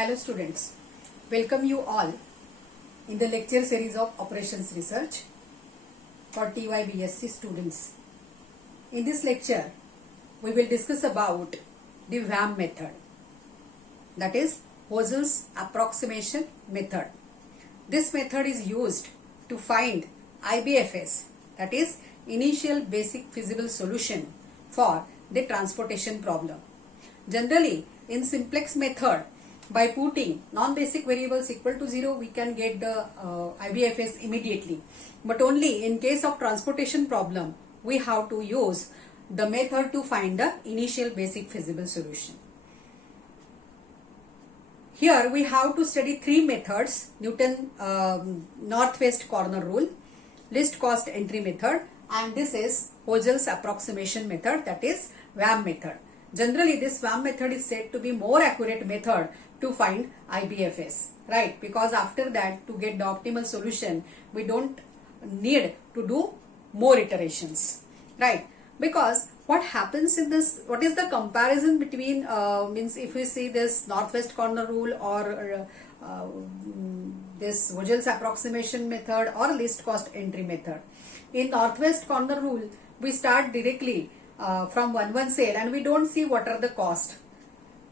Hello students, welcome you all in the lecture series of Operations Research for TYBSc students. In this lecture, we will discuss about the WAM method, that is Hosel's approximation method. This method is used to find IBFS, that is initial basic feasible solution for the transportation problem. Generally, in simplex method, by putting non-basic variables equal to 0, we can get the IBFS immediately. But only in case of transportation problem, we have to use the method to find the initial basic feasible solution. Here we have to study three methods: Newton northwest corner rule, least cost entry method, and this is Hosel's approximation method, that is WAM method. Generally, this WAM method is said to be more accurate method to find IBFS, right? Because after that, to get the optimal solution, we don't need to do more iterations, right? Because what happens in this, what is the comparison between, means if we see this northwest corner rule or this Hosel's approximation method or least cost entry method. In northwest corner rule, we start directly from one cell and we don't see what are the cost.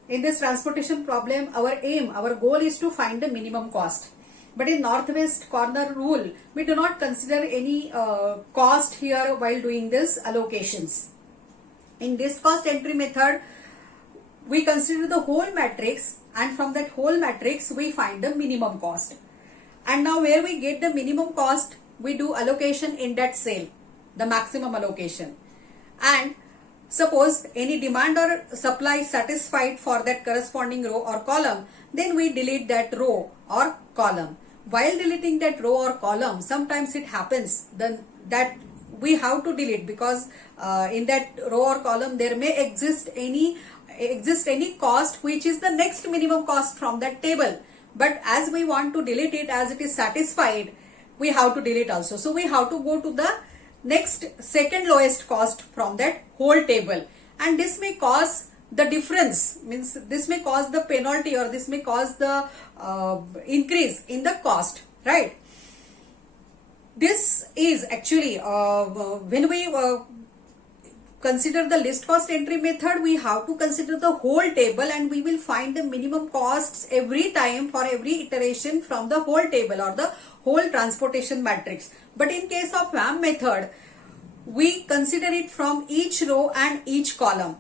In this transportation problem, our goal is to find the minimum cost. But in northwest corner rule, we do not consider any cost here while doing this allocations. In this cost entry method, we consider the whole matrix, and from that whole matrix, we find the minimum cost. And now where we get the minimum cost, we do allocation in that cell, the maximum allocation. And suppose any demand or supply satisfied for that corresponding row or column, then we delete that row or column. While deleting that row or column, sometimes it happens then that we have to delete, because in that row or column there may exist any cost which is the next minimum cost from that table. But as we want to delete it, as it is satisfied, we have to delete also. So we have to go to the next second lowest cost from that whole table, and this may cause the difference, means this may cause the penalty, or this may cause the increase in the cost, right? This is actually when we consider the least cost entry method, we have to consider the whole table and we will find the minimum costs every time for every iteration from the whole table or the whole transportation matrix. But in case of WAM method, we consider it from each row and each column.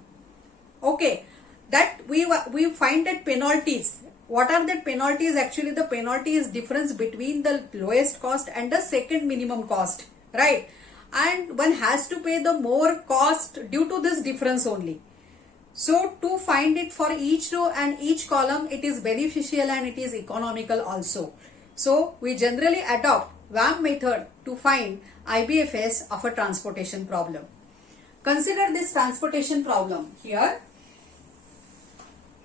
Okay, that we find that penalties. What are the penalties? Actually, the penalty is difference between the lowest cost and the second minimum cost, right? And one has to pay the more cost due to this difference only. So to find it for each row and each column, it is beneficial and it is economical also. So we generally adopt WAM method to find IBFS of a transportation problem. Consider this transportation problem. Here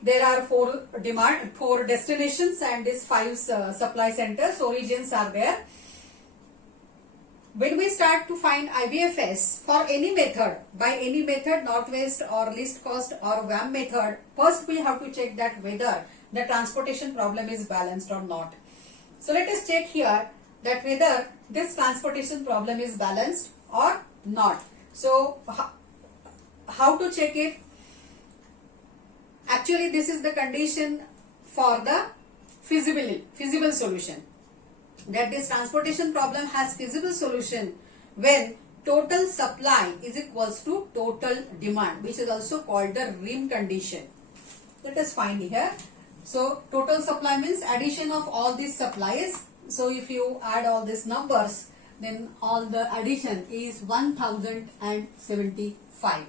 there are four destinations and these 5 supply centers, origins are there. When we start to find IBFS for any method, by any method, northwest or least cost or WAM method, first we have to check that whether the transportation problem is balanced or not. So let us check here that whether this transportation problem is balanced or not. So how to check it? Actually, this is the condition for the feasible solution, that this transportation problem has feasible solution when total supply is equals to total demand, which is also called the RIM condition. Let us find here. So total supply means addition of all these supplies. So if you add all these numbers, then all the addition is 1075.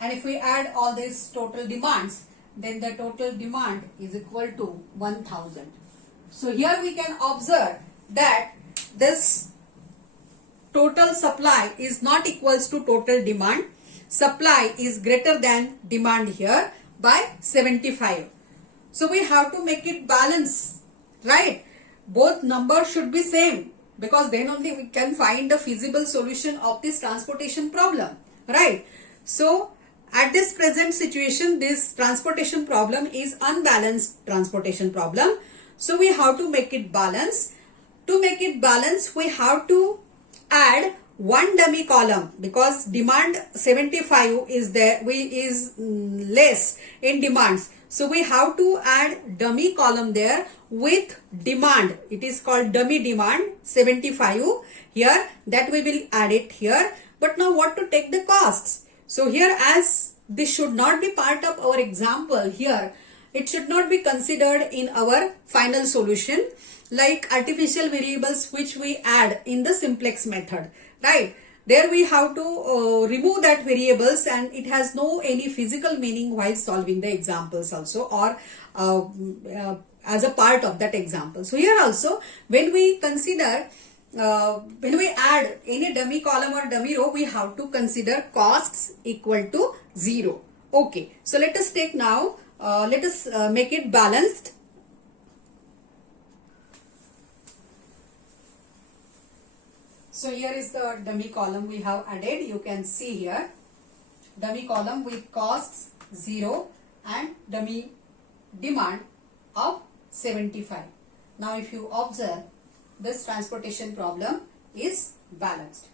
And if we add all these total demands, then the total demand is equal to 1000. So here we can observe that this total supply is not equals to total demand. Supply is greater than demand here by 75. So we have to make it balance, right? Both numbers should be same, because then only we can find the feasible solution of this transportation problem, right? So At this present situation, this transportation problem is unbalanced transportation problem. So we have to make it balance. To make it balance, we have to add one dummy column because demand 75 is there, is less in demands. So we have to add dummy column there with demand. It is called dummy demand 75 here, that we will add it here. But now what to take the costs? So here, as this should not be part of our example here, it should not be considered in our final solution, like artificial variables which we add in the simplex method, right? There we have to remove that variables, and it has no any physical meaning while solving the examples also, or as a part of that example. So here also, when we consider when we add any dummy column or dummy row, we have to consider costs equal to 0. Okay, so let us take now, let us make it balanced. So here is the dummy column we have added. You can see here, dummy column with costs 0 and dummy demand of 75. Now if you observe, this transportation problem is balanced.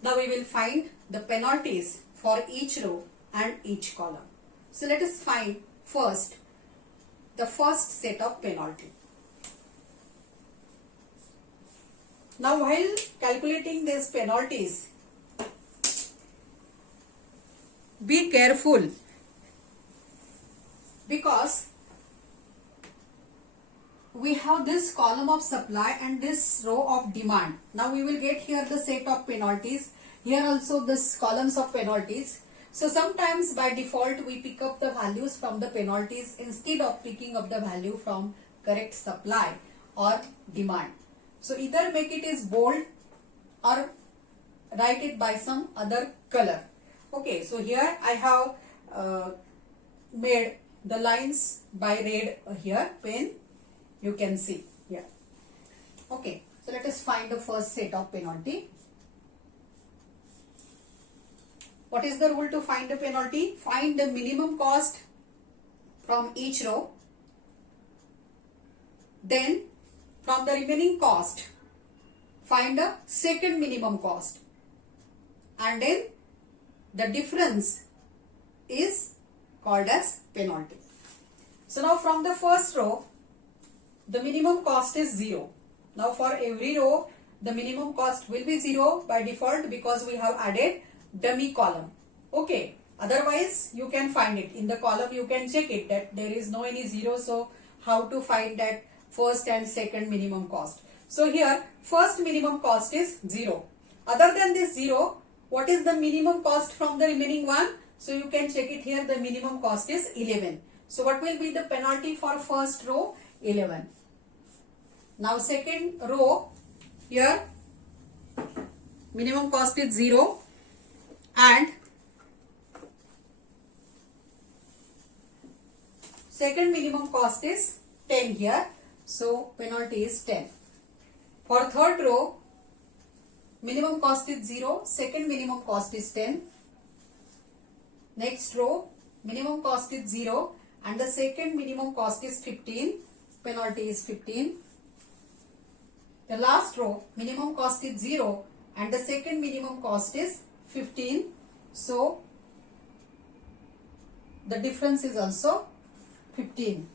Now we will find the penalties for each row and each column. So let us find first the first set of penalty. Now while calculating these penalties, be careful, because we have this column of supply and this row of demand. Now we will get here the set of penalties. Here also this columns of penalties. So sometimes by default we pick up the values from the penalties instead of picking up the value from correct supply or demand. So either make it is bold or write it by some other color. Okay, so here I have made the lines by red here pen. You can see here. Okay, so let us find the first set of penalty. What is the rule to find the penalty? Find the minimum cost from each row. Then from the remaining cost, find the second minimum cost. And then the difference is called as penalty. So now from the first row, the minimum cost is 0. Now for every row, the minimum cost will be 0 by default because we have added dummy column. Okay, otherwise you can find it in the column, you can check it that there is no any 0. So how to find that first and second minimum cost? So here first minimum cost is 0. Other than this 0, what is the minimum cost from the remaining one? So you can check it here, the minimum cost is 11. So what will be the penalty for first row? 11. Now second row, here minimum cost is 0 and second minimum cost is 10 here. So penalty is 10. For third row, minimum cost is 0, second minimum cost is 10. Next row, minimum cost is 0 and the second minimum cost is 15. Penalty is 15. The last row, minimum cost is 0 and the second minimum cost is 15. So the difference is also 15.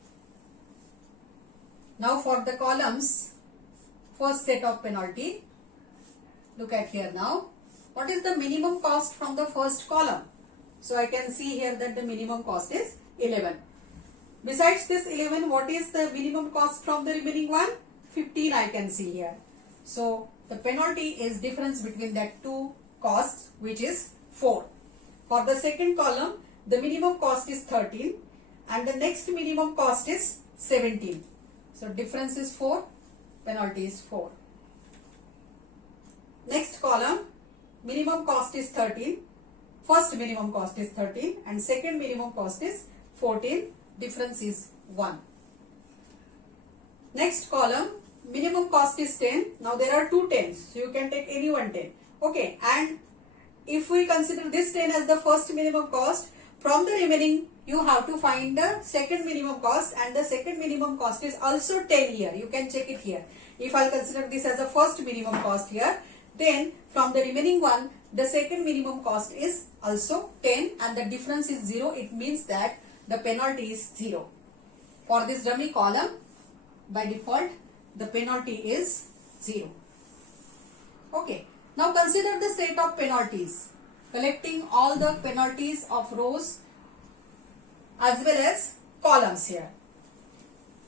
Now for the columns, first set of penalty, look at here now. What is the minimum cost from the first column? So I can see here that the minimum cost is 11. Besides this 11, what is the minimum cost from the remaining one? 15 I can see here. So the penalty is difference between that two costs, which is 4. For the second column, the minimum cost is 13 and the next minimum cost is 17. So difference is 4, penalty is 4. Next column, minimum cost is 13. First minimum cost is 13 and second minimum cost is 14. Difference is 1. Next column, minimum cost is 10. Now there are two 10s, so you can take any one 10. Okay, and if we consider this 10 as the first minimum cost, from the remaining you have to find the second minimum cost, and the second minimum cost is also 10 here. You can check it here. If I'll consider this as a first minimum cost here, then from the remaining one, the second minimum cost is also 10 and the difference is 0. It means that the penalty is 0. For this dummy column, by default, the penalty is 0. Okay. Now consider the set of penalties, collecting all the penalties of rows as well as columns here.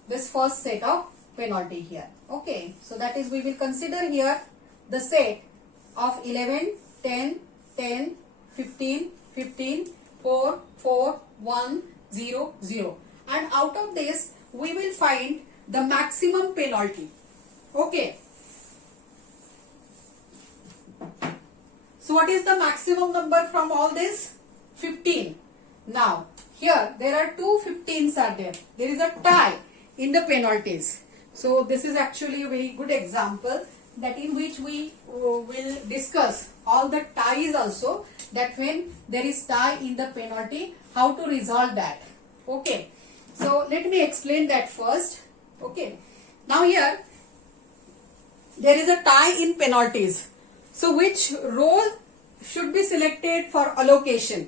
This first set of penalty here. Okay. So that is, we will consider here the set of 11, 10, 10, 15, 15, 4, 4, 1, 0, 0. And out of this, we will find the maximum penalty. Okay. So what is the maximum number from all this? 15. Now, here there are two 15s are there. There is a tie in the penalties. So this is actually a very good example that in which we will discuss all the ties also, that when there is tie in the penalty, how to resolve that. Okay. So let me explain that first. Okay. Now here there is a tie in penalties. So which role should be selected for allocation?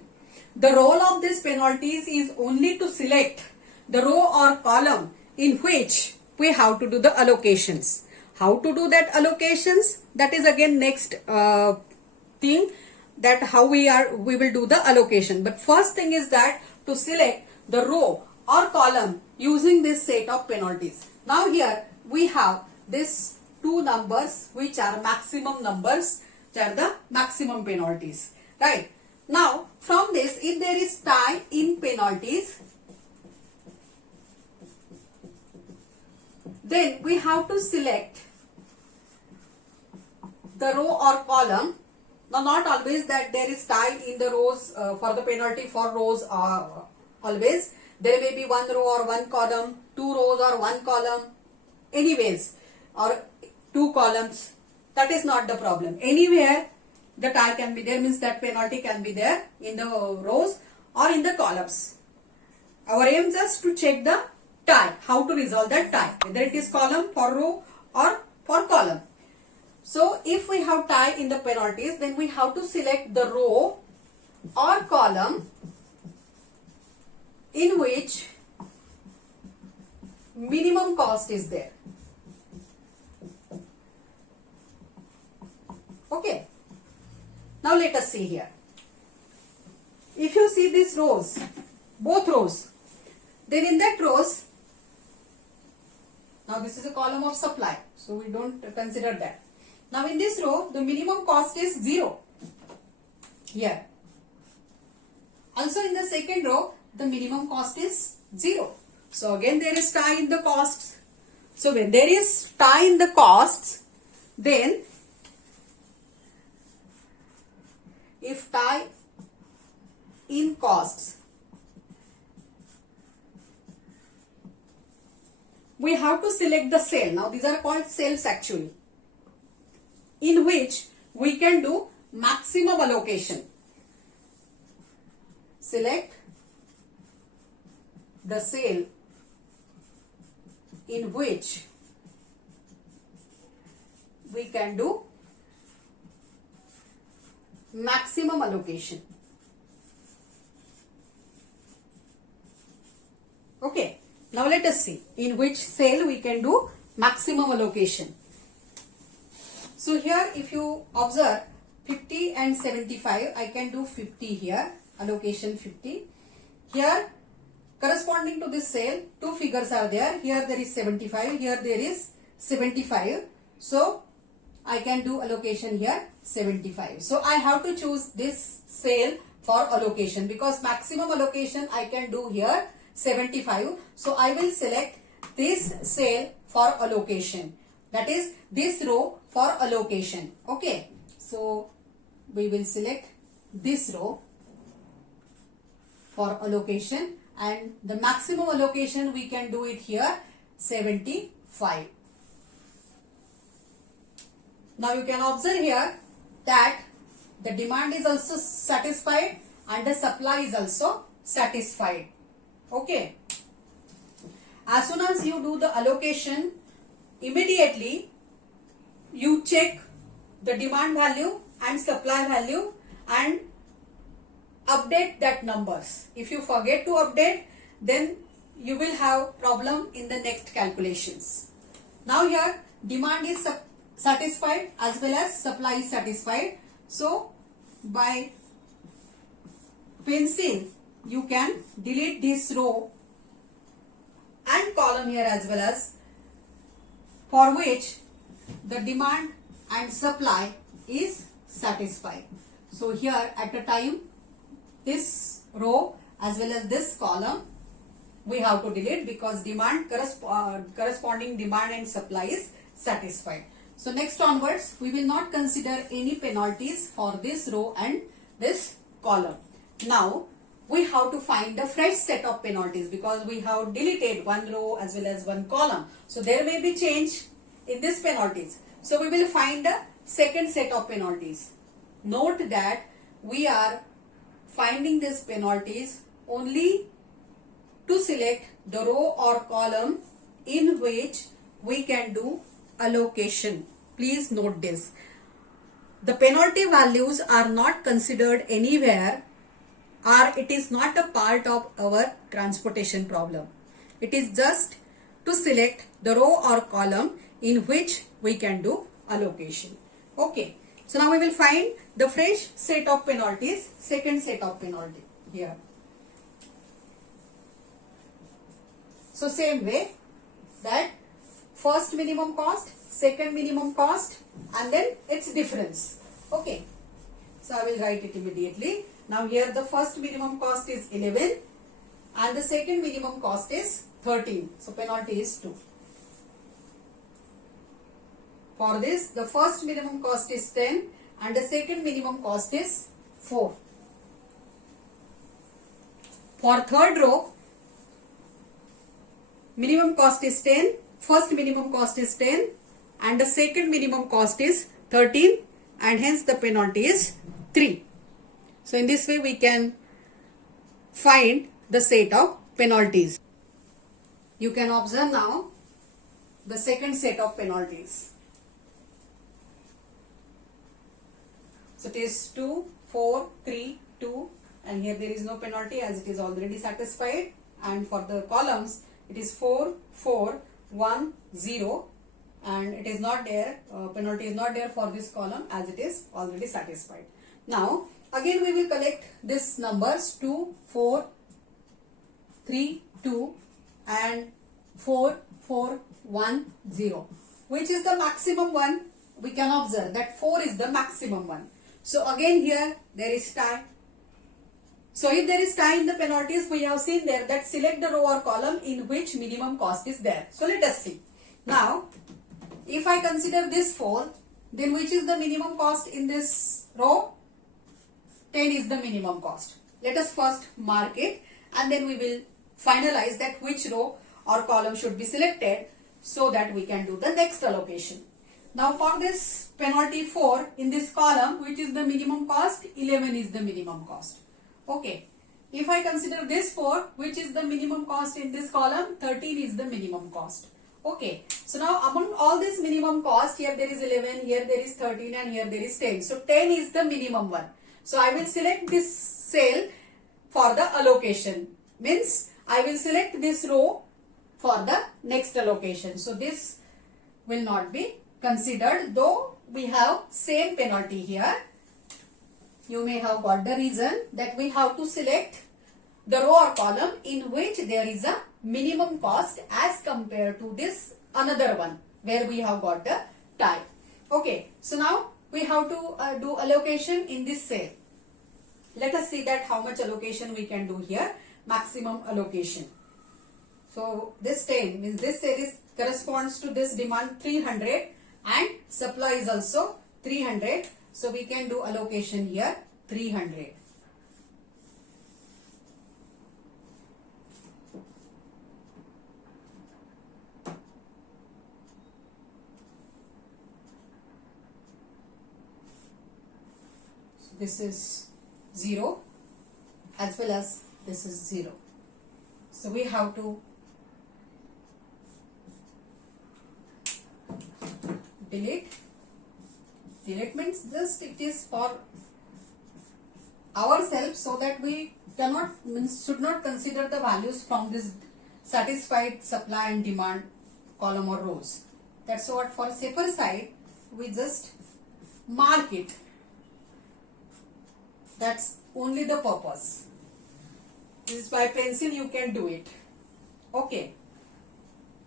The role of this penalties is only to select the row or column in which we have to do the allocations. How to do that allocations? That is again next thing, that how we will do the allocation. But first thing is that to select the row or column using this set of penalties. Now here we have this two numbers which are maximum numbers, which are the maximum penalties, right? Now from this, if there is tie in penalties, then we have to select the row or column. Now not always that there is tie in the rows for the penalty for rows always. There may be one row or one column, two rows or one column, anyways, or two columns. That is not the problem. Anywhere the tie can be there, means that penalty can be there in the rows or in the columns. Our aim just to check the tie, how to resolve that tie, whether it is column for row or for column. So if we have tie in the penalties, then we have to select the row or column in which minimum cost is there. Okay. Now let us see here. If you see these rows, both rows, then in that rows, now this is a column of supply, so we don't consider that. Now in this row, the minimum cost is 0 here. Also in the second row, the minimum cost is 0. So again there is tie in the costs. So when there is tie in the costs, then if tie in costs, we have to select the cell. Now these are called cells actually, in which we can do maximum allocation. Select the cell in which we can do maximum allocation. Okay. Now let us see in which cell we can do maximum allocation. So here if you observe 50 and 75, I can do 50 here, allocation 50. Here corresponding to this cell, two figures are there. Here there is 75, here there is 75. So I can do allocation here 75. So I have to choose this cell for allocation because maximum allocation I can do here 75. So I will select this cell for allocation. That is this row for allocation. Okay. So we will select this row for allocation, and the maximum allocation we can do it here 75. Now you can observe here that the demand is also satisfied and the supply is also satisfied. Okay. As soon as you do the allocation, immediately you check the demand value and supply value and update that numbers. If you forget to update, then you will have problem in the next calculations. Now here demand is satisfied as well as supply is satisfied. So by pencil you can delete this row and column here as well as, for which the demand and supply is satisfied. So here at a time this row as well as this column we have to delete because demand corresponding demand and supply is satisfied. So next onwards we will not consider any penalties for this row and this column. Now we have to find a fresh set of penalties because we have deleted one row as well as one column. So there may be change in these penalties. So we will find a second set of penalties. Note that we are finding these penalties only to select the row or column in which we can do allocation. Please note this. The penalty values are not considered anywhere, or it is not a part of our transportation problem. It is just to select the row or column in which we can do allocation. Okay. So now we will find the fresh set of penalties, second set of penalty here. So same way that first minimum cost, second minimum cost and then its difference. Okay. So I will write it immediately. Now here the first minimum cost is 11 and the second minimum cost is 13. So penalty is 2. For this the first minimum cost is 10 and the second minimum cost is 4. For third row minimum cost is 10, first minimum cost is 10 and the second minimum cost is 13 and hence the penalty is 3. So in this way we can find the set of penalties. You can observe now the second set of penalties. So it is 2, 4, 3, 2 and here there is no penalty as it is already satisfied, and for the columns it is 4, 4, 1, 0 and it is not there, penalty is not there for this column as it is already satisfied. Now again we will collect these numbers 2, 4, 3, 2 and 4, 4, 1, 0. Which is the maximum one? We can observe that 4 is the maximum one. So again here there is tie. So if there is tie in the penalties, we have seen there that select the row or column in which minimum cost is there. So let us see. Now if I consider this 4, then which is the minimum cost in this row? 10 is the minimum cost. Let us first mark it and then we will finalize that which row or column should be selected so that we can do the next allocation. Now for this penalty 4 in this column, which is the minimum cost? 11 is the minimum cost. Okay. If I consider this 4, which is the minimum cost in this column? 13 is the minimum cost. Okay. So now among all this minimum cost, here there is 11, here there is 13 and here there is 10. So 10 is the minimum one. So I will select this cell for the allocation. Means I will select this row for the next allocation. So this will not be considered, though we have same penalty here. You may have got the reason that we have to select the row or column in which there is a minimum cost as compared to this another one where we have got the tie. Okay, so now we have to do allocation in this cell. Let us see that how much allocation we can do here. Maximum allocation. So this 10 means this cell is corresponds to this demand 300 and supply is also 300. So we can do allocation here 300. So this is 0 as well as this is 0. So we have to delete. Delete means just it is for ourselves, so that we should not consider the values from this satisfied supply and demand column or rows. That's what for safer side we just mark it. That's only the purpose. This is by pencil you can do it. Okay.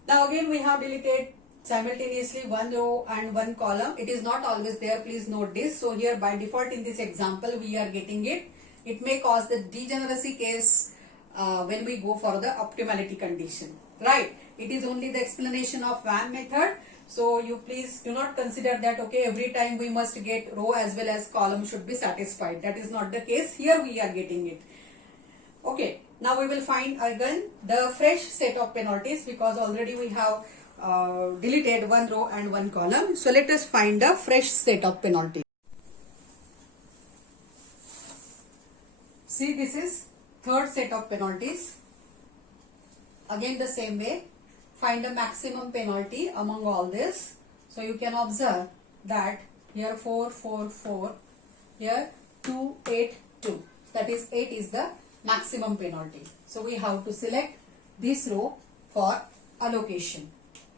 Now again we have deleted simultaneously one row and one column. It is not always there, please note this. So here by default in this example we are getting it. It may cause the degeneracy case when we go for the optimality condition, right? It is only the explanation of VAN method. So you please do not consider that okay, every time we must get row as well as column should be satisfied. That is not the case. Here we are getting it. Okay, now we will find again the fresh set of penalties, because already we have deleted one row and one column. So let us find the fresh set of penalties. See, this is third set of penalties. Again the same way, find the maximum penalty among all this. So you can observe that here 4, 4, 4, here 2, 8, 2. That is 8 is the maximum penalty. So we have to select this row for allocation.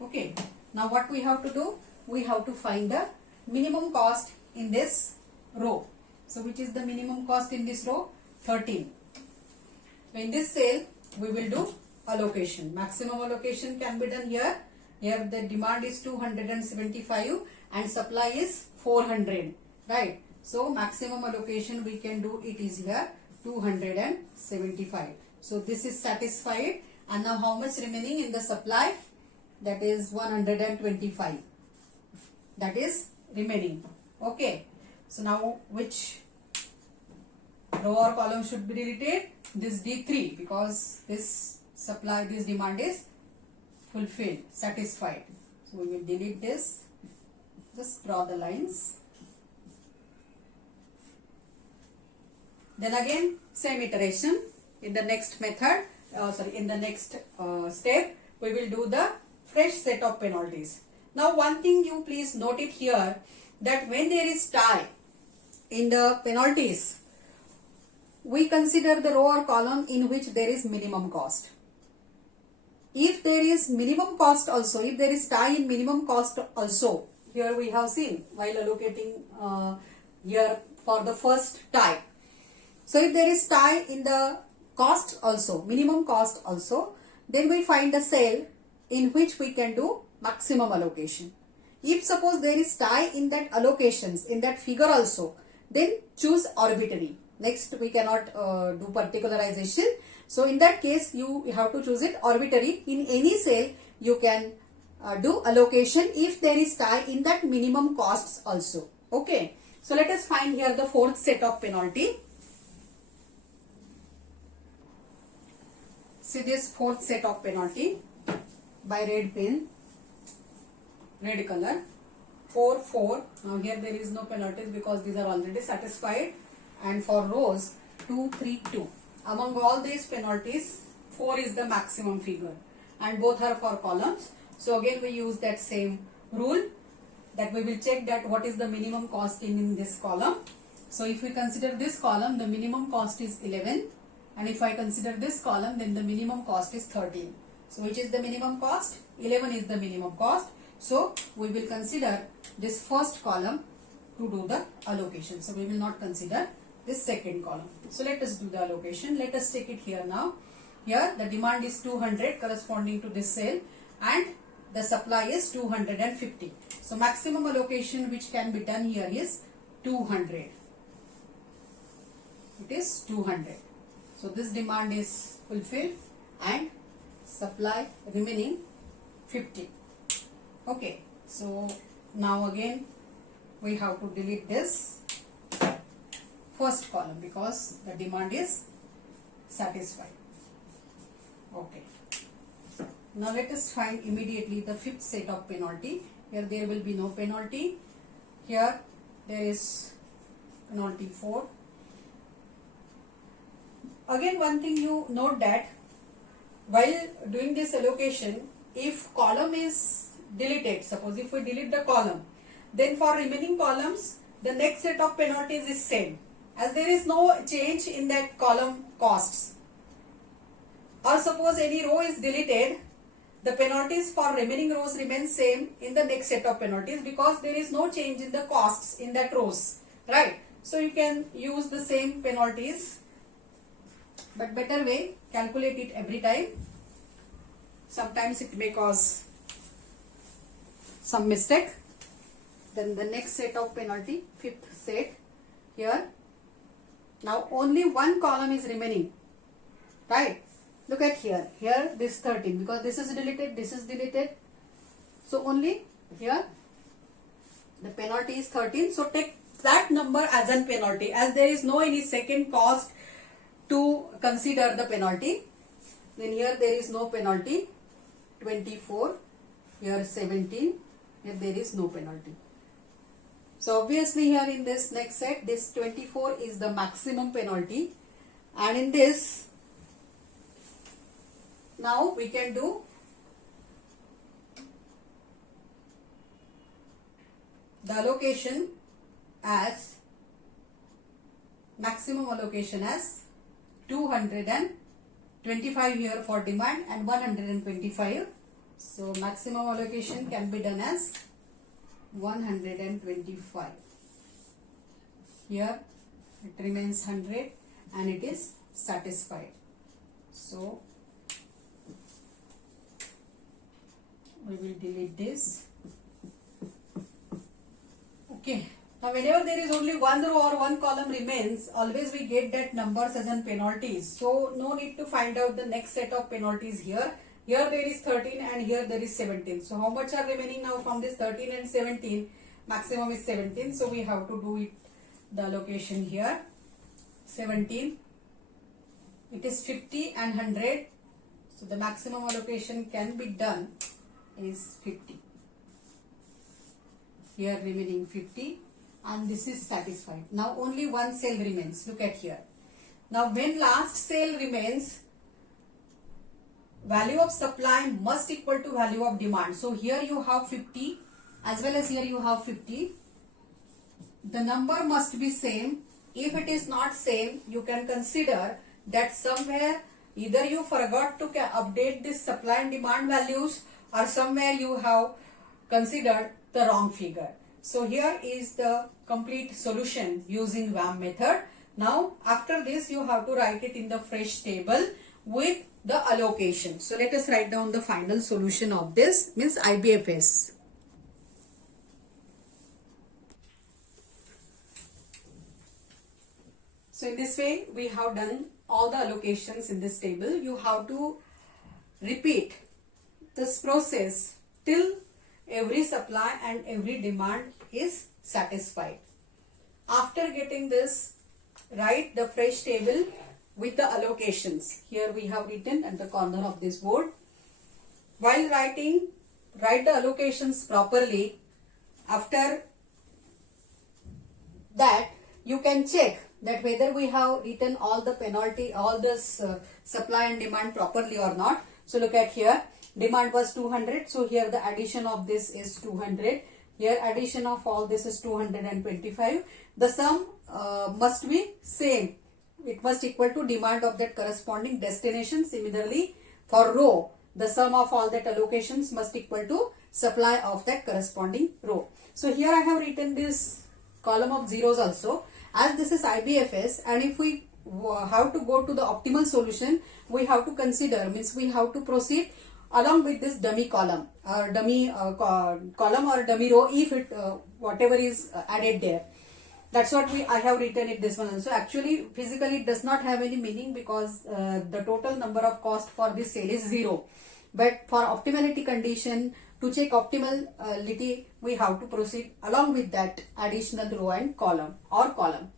Okay. Now what we have to do? We have to find the minimum cost in this row. So which is the minimum cost in this row? 13. So in this cell we will do allocation. Maximum allocation can be done here. Here the demand is 275 and supply is 400. Right. So maximum allocation we can do it is here 275. So this is satisfied. And now how much remaining in the supply? That is 125. That is remaining. Okay. So now which row or column should be deleted? This D3, because this supply, this demand is fulfilled, satisfied. So we will delete this. Just draw the lines. Then again same iteration in the next method. In the next step we will do the fresh set of penalties. Now one thing you please note it here, that when there is tie in the penalties, we consider the row or column in which there is minimum cost. If there is minimum cost also, if there is tie in minimum cost also, here we have seen while allocating here for the first tie. So if there is tie in the cost also, minimum cost also, then we find the cell in which we can do maximum allocation. If suppose there is tie in that allocations, in that figure also, then choose arbitrary. Next we cannot do particularization. So in that case you have to choose it arbitrary. In any cell you can do allocation if there is tie in that minimum costs also. Okay. So let us find here the fourth set of penalty. See this fourth set of penalty by red pen, red color. 4, 4. Now here there is no penalties because these are already satisfied. And for rows 2, 3, 2. Among all these penalties, 4 is the maximum figure and both are for columns. So again we use that same rule, that we will check that what is the minimum cost in this column. So if we consider this column, the minimum cost is 11, and if I consider this column, then the minimum cost is 13. So which is the minimum cost? 11 is the minimum cost. So we will consider this first column to do the allocation. So we will not consider this second column. So let us do the allocation. Let us take it here now. Here the demand is 200 corresponding to this cell and the supply is 250. So maximum allocation which can be done here is 200. It is 200. So this demand is fulfilled and supply remaining 50. Okay. So now again we have to delete this first column because the demand is satisfied. Okay. Now let us find immediately the fifth set of penalty. Here there will be no penalty. Here there is penalty 4. Again, one thing you note that while doing this allocation, if column is deleted, suppose if we delete the column, then for remaining columns, the next set of penalties is same, as there is no change in that column costs. Or suppose any row is deleted, the penalties for remaining rows remain same in the next set of penalties, because there is no change in the costs in that rows, right? So you can use the same penalties, but better way, calculate it every time. Sometimes it may cause some mistake. Then the next set of penalty, fifth set here. Now only one column is remaining, right? Look at here. Here this 13, because this is deleted. So only here the penalty is 13. So take that number as a penalty, as there is no any second cost to consider the penalty. Then here there is no penalty. 24, here 17, here there is no penalty. So obviously here in this next set, this 24 is the maximum penalty, and in this now we can do the allocation as maximum allocation as 225 here for demand and 125. So maximum allocation can be done as 125. Here it remains 100 and it is satisfied. So we will delete this. Okay. Now whenever there is only one row or one column remains, always we get that numbers as an penalties. So no need to find out the next set of penalties here. Here there is 13 and here there is 17. So how much are remaining now from this 13 and 17? Maximum is 17. So we have to do it, the allocation here. 17. It is 50 and 100. So the maximum allocation can be done is 50. Here remaining 50. And this is satisfied. Now only one cell remains. Look at here. Now when last cell remains, value of supply must equal to value of demand. So here you have 50 as well as here you have 50. The number must be same. If it is not same, you can consider that somewhere either you forgot to update this supply and demand values, or somewhere you have considered the wrong figure. So here is the complete solution using VAM method. Now after this you have to write it in the fresh table with the allocation. So let us write down the final solution of this, means IBFS. So in this way we have done all the allocations in this table. You have to repeat this process till every supply and every demand is satisfied. After getting this, write the fresh table with the allocations. Here we have written at the corner of this board. While writing, write the allocations properly. After that, you can check that whether we have written all the penalty, all this supply and demand properly or not. So look at here. Demand was 200, so here the addition of this is 200. Here addition of all this is 225. The sum must be same. It must equal to demand of that corresponding destination. Similarly, for row, the sum of all that allocations must equal to supply of that corresponding row. So here I have written this column of zeros also, as this is IBFS, and if we have to go to the optimal solution, we have to consider, means we have to proceed along with this dummy column or dummy column or dummy row, if it whatever is added there. That's what I have written it this one also. Actually physically it does not have any meaning, because the total number of cost for this cell is 0. But for optimality condition, to check optimality, we have to proceed along with that additional row and column or column.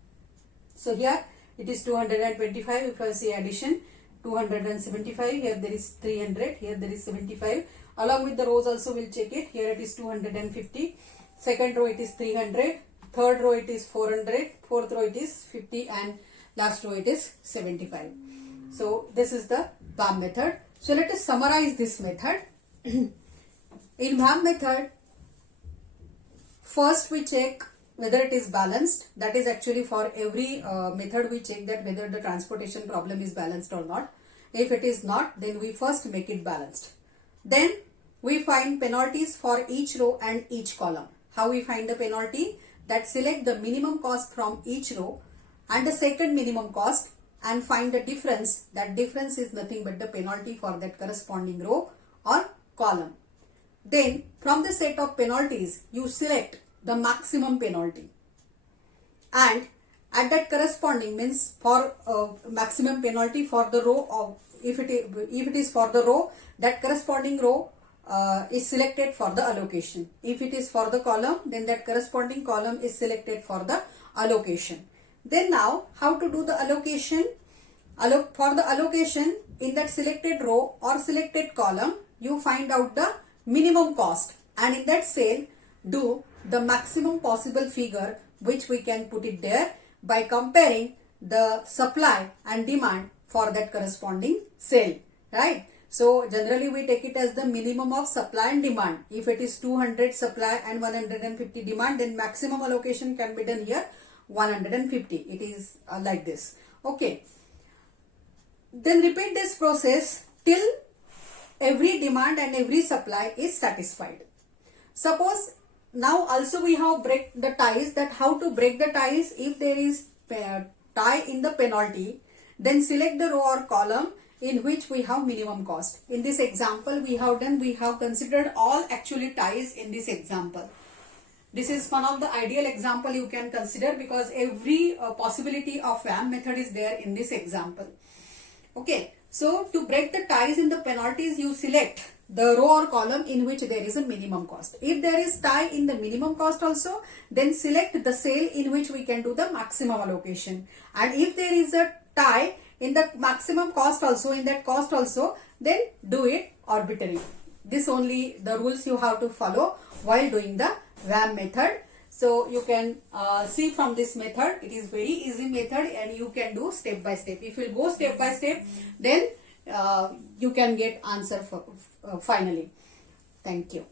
So here it is 225. If I say addition, 275, here there is 300, here there is 75. Along with the rows also we'll check it. Here it is 250. Second row it is 300. third row it is 400, fourth row it is 50, and last row it is 75. So this is the VAM method. So let us summarize this method. In VAM method, first we check whether it is balanced. That is actually for every method we check that whether the transportation problem is balanced or not. If it is not, then we first make it balanced. Then we find penalties for each row and each column. How we find the penalty? That select the minimum cost from each row and the second minimum cost and find the difference. That difference is nothing but the penalty for that corresponding row or column. Then from the set of penalties, you select the maximum penalty, and at that corresponding means for maximum penalty for the row of, if it is for the row, that corresponding row is selected for the allocation. If it is for the column, then that corresponding column is selected for the allocation. Then now how to do the allocation? For the allocation, in that selected row or selected column, you find out the minimum cost, and in that cell do the maximum possible figure which we can put it there by comparing the supply and demand for that corresponding cell, right? So generally we take it as the minimum of supply and demand. If it is 200 supply and 150 demand, then maximum allocation can be done here 150. It is like this. Okay. Then repeat this process till every demand and every supply is satisfied. Suppose now also we have break the ties. That how to break the ties? If there is tie in the penalty, then select the row or column in which we have minimum cost. In this example we have considered all actually ties in this example. This is one of the ideal example you can consider because every possibility of VAM method is there in this example. Okay, so to break the ties in the penalties, you select the row or column in which there is a minimum cost. If there is tie in the minimum cost also, then select the cell in which we can do the maximum allocation. And if there is a tie in the maximum cost also, in that cost also, then do it arbitrarily. This only the rules you have to follow while doing the VAM method. So you can see from this method, it is very easy method and you can do step by step. If you go step by step, then you can get answer finally. Thank you.